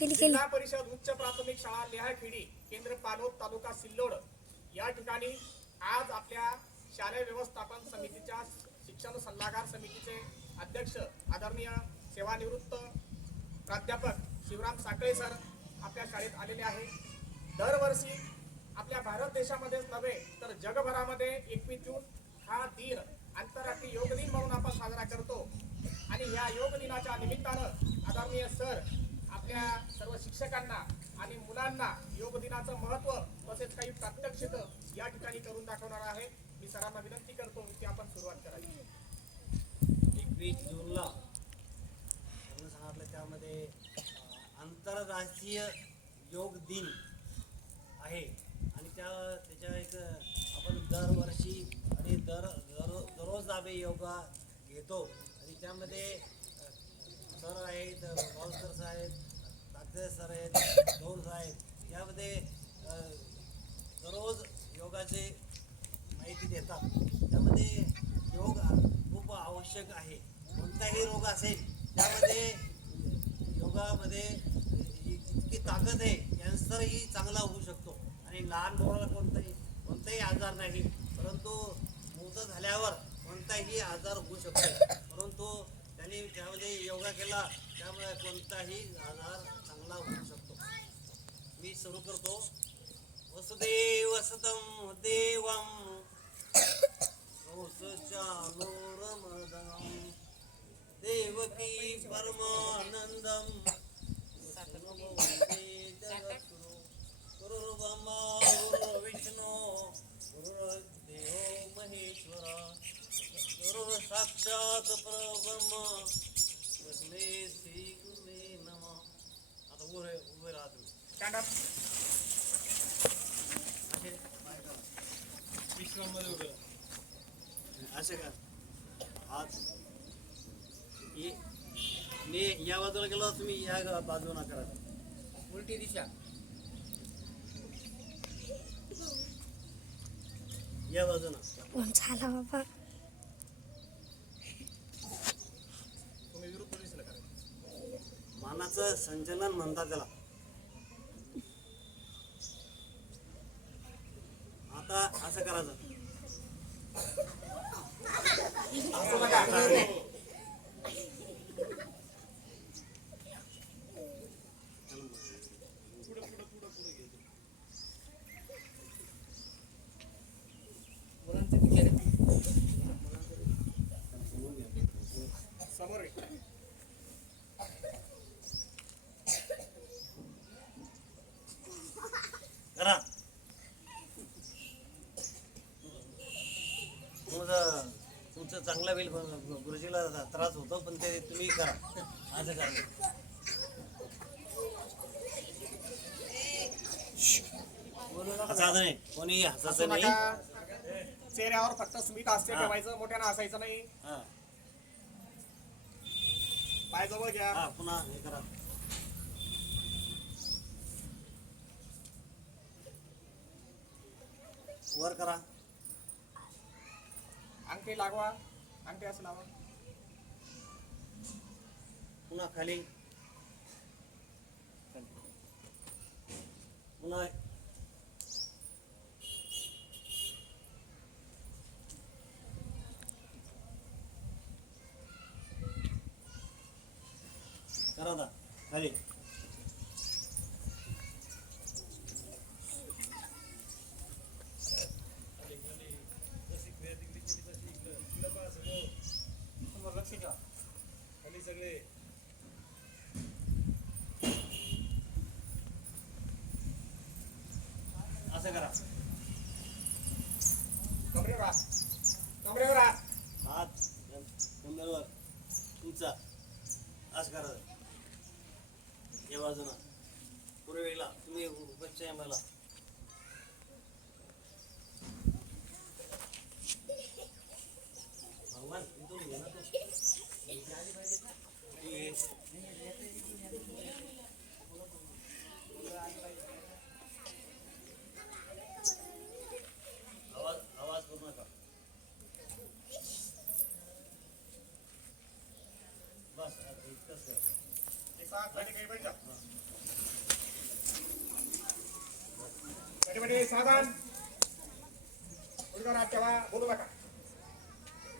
केली केली. जिल्हा परिषद उच्च प्राथमिक शाळा लेहाखेडी केंद्र पालोद तालुका सिल्लोड. या ठिकाणी आज आपल्या शालेय व्यवस्थापन समितीच्या शिक्षण सल्लागार समितीचे अध्यक्ष आदरणीय सेवानिवृत्त प्राध्यापक शिवराम साखळे सर आपल्या शाळेत आलेले आहे दरवर्षी आपल्या भारत देशामध्येच नव्हे तर जगभरामध्ये एकवीस जून हा दिन आंतरराष्ट्रीय योग दिन म्हणून आपण साजरा करतो. आणि ह्या योग दिनाच्या निमित्तानं आदरणीय सर आपल्या सर्व शिक्षकांना आणि मुलांना योग दिनाचं महत्त्व तसेच काही प्रात्यक्षिक या ठिकाणी करून दाखवणार आहे. मी सरांना विनंती करतो की आपण सुरुवात करायची एकवीस जूनला सांगितलं त्यामध्ये आंतरराष्ट्रीय योग दिन आहे. आणि त्या त्याच्या एक आपण दरवर्षी आणि दर दर दररोज आम्ही योगा घेतो. आणि त्यामध्ये सर आहेत भाऊसर सर आहेत सर आहेत दोन आहेत यामध्ये दररोज योगाचे माहिती देतात. त्यामध्ये योग खूप आवश्यक आहे. कोणताही रोग असेल त्यामध्ये योगामध्ये इतकी ताकद आहे कॅन्सरही चांगला होऊ शकतो. आणि लहान मुलाला कोणताही कोणताही आजार नाही परंतु मोठं झाल्यावर कोणताही आजार होऊ शकतो. परंतु त्यांनी त्यामध्ये योगा केला त्यामुळे कोणताही आजार चांगला होऊ शकतो. मी सुरू करतो. वसुदेव सतम देवम. देवकी परमानंदम. वसुदेववन्दे जगद्गुरु गुरुर्ब्रह्मा गुरुर्विष्णु गुरुर्देवो महेश्वरा. गुरुर् साक्षात् परब्रह्म. तस्मै श्री उभे उभे राहा तुम्ही. स्टँड अप असे का? हात ये मी या बाजूला गेलो तुम्ही या बाजूला करा उलटी दिशा. या बाजूला. कोण झाला बाबा तुम्ही विरुद्ध दिसलं करायचं मनाचं संचलन म्हणतात त्याला. आता असं करायचं. असं नका समोर ये. करा तुमचं तुमचं चांगला होईल गुरुजीला त्रास होतो पण ते तुम्ही करा. असं करा. हसायचं नाही. कोणी हसू हसायचं नाही. चेहऱ्यावर फक्त स्मित हास्य हा. ठेवायचं मोठ्यानं हसायचं नाही. हा. पाय जवळ घ्या. हा पुन्हा हे करा. वर करा. अंगठी लागवा अंगठी असं लावा पुन्हा खाली पुन्हा करा आता खाली करा. कमरेवर राहा कमरेवर राहा हात कमरेवर तुमचा असं करा. या बाजूला पूर्वेला तुम्ही उपस्थित मला भगवान इथून घे ना तू. हे. आवाज आवाज करू नका बस आता इतकंच करा. ऐसा हात पाठी काही बैठ जा. पाठी पाठी सावधान गुडघा हात ठेवा बोलू नका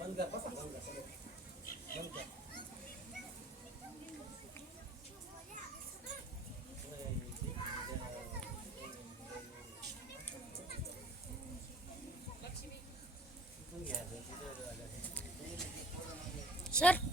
बंद कर बसा बंद कर बंद कर सर